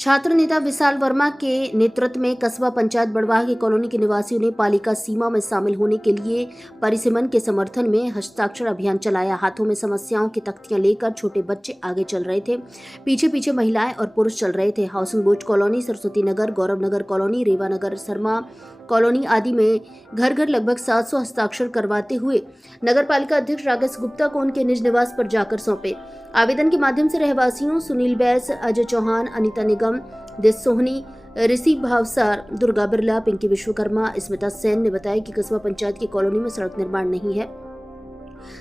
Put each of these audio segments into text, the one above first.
छात्र नेता विशाल वर्मा के नेतृत्व में कस्बा पंचायत बड़वाह की कॉलोनी के निवासियों ने पालिका सीमा में शामिल होने के लिए परिसीमन के समर्थन में हस्ताक्षर अभियान चलाया। हाथों में समस्याओं की तख्तियां लेकर छोटे बच्चे आगे चल रहे थे, पीछे पीछे महिलाएं और पुरुष चल रहे थे। Housing board colony, Saraswati Nagar, गौरव नगर कॉलोनी, रेवा नगर, शर्मा कॉलोनी आदि में घर घर लगभग 700 हस्ताक्षर करवाते हुए नगर पालिका अध्यक्ष राकेश गुप्ता को उनके निज निवास पर जाकर सौंपे। आवेदन के माध्यम से रहवासियों सुनील बैस, अजय चौहान, अनीता निगम, देश सोहनी, ऋषि भावसार, दुर्गा बिरला, पिंकी विश्वकर्मा, स्मिता सेन ने बताया कि कस्बा पंचायत की कॉलोनी में सड़क निर्माण नहीं है।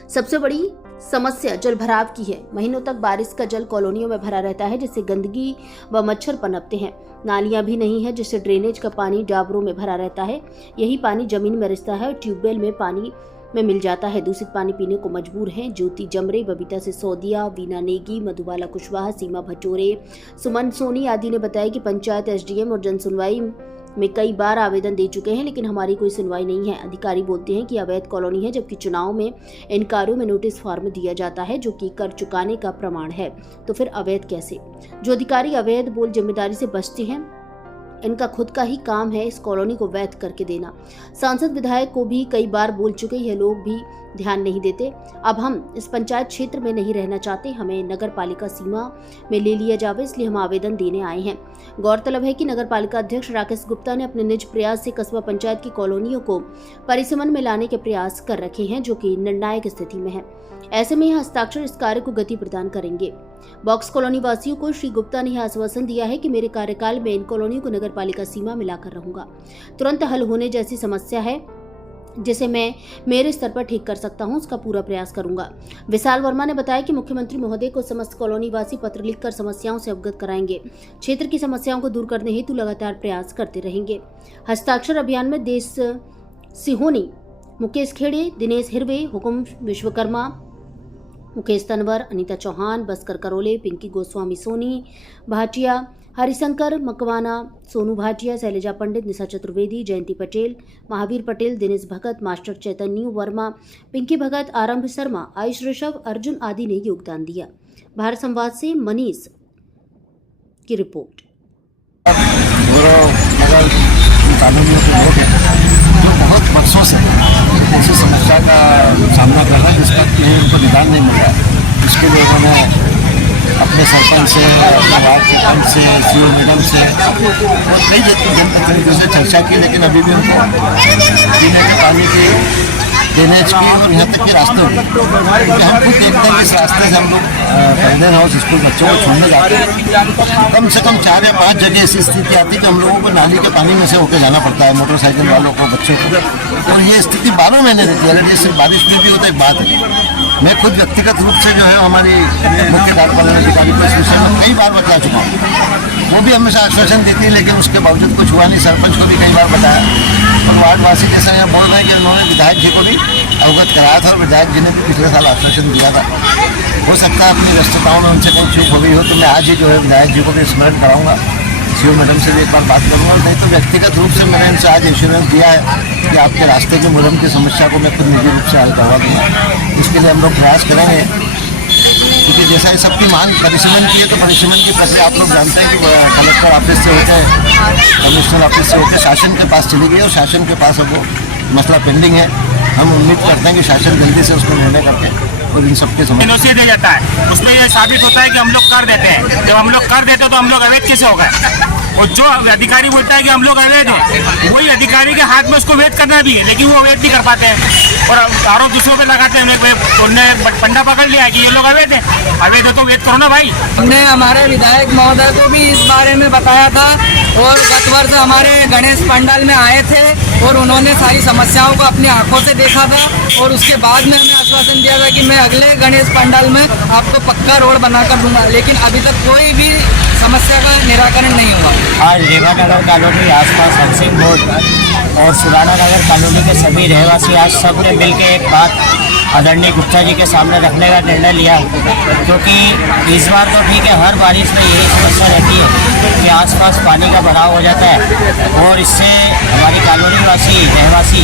सबसे बड़ी समस्या जल भराव की है। महीनों तक बारिश का जल कॉलोनियों में भरा रहता है, जिससे गंदगी व मच्छर पनपते हैं। नालियां भी नहीं है, जिससे ड्रेनेज का पानी डाबरों में भरा रहता है। यही पानी जमीन में रिसता है और ट्यूबवेल में पानी में मिल जाता है। दूषित पानी पीने को मजबूर हैं। ज्योति जमरे, बबीता सिसोदिया, वीना नेगी, मधुबाला कुशवाहा, सीमा भचोरे, सुमन सोनी आदि ने बताया कि पंचायत, एसडीएम और जनसुनवाई में कई बार आवेदन दे चुके हैं, लेकिन हमारी कोई सुनवाई नहीं है। अधिकारी बोलते हैं कि अवैध कॉलोनी है, जबकि चुनाव में इन कार्यों में नोटिस फॉर्म दिया जाता है, जो कि कर चुकाने का प्रमाण है। तो फिर अवैध कैसे? जो अधिकारी अवैध बोल जिम्मेदारी से बचते हैं, इनका खुद का ही काम है इस कॉलोनी को वैध करके देना। सांसद विधायक को भी कई बार बोल चुके, यह लोग भी ध्यान नहीं देते। अब हम इस पंचायत क्षेत्र में नहीं रहना चाहते, हमें नगर पालिका सीमा में ले लिया जावे, इसलिए हम आवेदन देने आए हैं। गौरतलब है कि नगर पालिका अध्यक्ष राकेश गुप्ता ने अपने निज प्रयास से कस्बा पंचायत की कॉलोनियों को परिसीमन में लाने के प्रयास कर रखे हैं, जो कि निर्णायक स्थिति में है। ऐसे में यह हस्ताक्षर इस कार्य को गति प्रदान करेंगे। बॉक्स कॉलोनी वासियों को श्री गुप्ता ने यह आश्वासन दिया है कि मेरे कार्यकाल में इन कॉलोनियों को नगर पालिका सीमा में लाकर रहूंगा। तुरंत हल होने जैसी समस्या है जिसे मैं मेरे स्तर पर ठीक कर सकता हूं, उसका पूरा प्रयास करूंगा। विशाल वर्मा ने बताया कि मुख्यमंत्री महोदय को समस्त कॉलोनी वासी पत्र लिखकर समस्याओं से अवगत कराएंगे। क्षेत्र की समस्याओं को दूर करने हेतु लगातार प्रयास करते रहेंगे। हस्ताक्षर अभियान में देश सिहोनी, मुकेश खेड़े, दिनेश हिरवे, हुकुम विश्वकर्मा, मुकेश तनवर, अनीता चौहान, बस्कर करोले, पिंकी गोस्वामी सोनी भाटिया, हरिशंकर मकवाना, सोनू भाटिया, शैलजा पंडित, निशा चतुर्वेदी, जयंती पटेल, महावीर पटेल, दिनेश भगत, मास्टर चैतन्य वर्मा, पिंकी भगत, आरंभ शर्मा, आयुष ऋषभ, अर्जुन आदि ने योगदान दिया। भारत संवाद से मनीष की रिपोर्ट। जो बहुत वर्षों से ऐसी समस्या का सामना कर रहा है, जिसका उनको निदान नहीं मिल रहा है। इसके लिए उन्होंने अपने सरपंच से, वार्ड सरपंच से, सीओ मैडम से और कई जनप्रतिनिधियों से चर्चा की, लेकिन अभी भी उनको पीने के पानी की, ड्रेनेज की और यहाँ तक के रास्ते होते हैं। हम खुद देखते हैं कि इस रास्ते से हम लोग पंडेर हाउस स्कूल बच्चों को छोड़ने जाते हैं। कम से कम 4 या 5 जगह ऐसी स्थिति आती है कि हम लोगों को नाली के पानी में से होकर जाना पड़ता है, मोटरसाइकिल वालों को, बच्चों को। और ये स्थिति 12 महीने रहती है। अगर ये सिर्फ बारिश में भी होता है, एक बात है। मैं खुद व्यक्तिगत रूप से जो है हमारी मुख्य कार्यपालन अधिकारी को इस विषय में कई बार बता चुका हूँ। वो भी हमेशा आश्वासन देती है, लेकिन उसके बावजूद कुछ हुआ नहीं। सरपंच को भी कई बार बताया और वार्डवासी जैसा यहाँ बोल रहे हैं कि उन्होंने विधायक जी को भी अवगत कराया था और विधायक जी ने भी पिछले साल आश्वासन दिया था। हो सकता है अपनी व्यस्तताओं में उनसे कहीं चूक हो गई हो, तो मैं आज ही जो है विधायक जी को भी स्मरण कराऊंगा, सीओ मैडम से भी एक बार बात करूँगा। नहीं तो व्यक्तिगत रूप से मैंने इनसे आज इंश्योरेंस दिया है कि आपके रास्ते के मुरम की समस्या को मैं खुद निजी रूप से हल करवा दूँगा। इसके लिए हम लोग प्रयास करेंगे, क्योंकि जैसा इस सबकी मांग परिसीमन की है, तो परिसीमन की प्रक्रिया आप लोग जानते हैं कि कलेक्टर ऑफिस से होकर, कमिश्नर ऑफिस से होकर शासन के पास चली गई और शासन के पास अब वो मसला पेंडिंग है। हम उम्मीद करते हैं कि शासन जल्दी से उसको निर्णय करके और इन सबके समस्या दे जाता है। उसमें यह साबित होता है कि हम लोग कर देते हैं। जब हम लोग कर देते हैं तो हम लोग अवैध कैसे हो गए? और जो अधिकारी बोलता है कि हम लोग अवैध हैं, वही अधिकारी के हाथ में उसको वैध करना भी है, लेकिन वो वैध नहीं कर पाते हैं और आरोप दूसरों पे लगाते हैं। उन्होंने पंडा पकड़ लिया कि ये लोग अवैध है। अवैध है तो वैध करो ना भाई। हमने हमारे विधायक महोदय को भी इस बारे में बताया था और गत वर्ष हमारे गणेश पंडाल में आए थे और उन्होंने सारी समस्याओं को अपनी आंखों से देखा था और उसके बाद में हमें आश्वासन दिया था कि मैं अगले गणेश पंडाल में आपको पक्का रोड बनाकर दूंगा, लेकिन अभी तक कोई भी समस्या का निराकरण नहीं हुआ। आज रेवा नगर कॉलोनी, आसपास हाउसिंग बोर्ड और सुराना नगर कॉलोनी के सभी रहवासी आज सब ने मिल के एक बात आदरणीय गुप्ता जी के सामने रखने का निर्णय लिया, क्योंकि इस बार तो ठीक है, हर बारिश में यही समस्या रहती है कि आसपास पानी का भराव हो जाता है और इससे हमारी कॉलोनी वासी रहवासी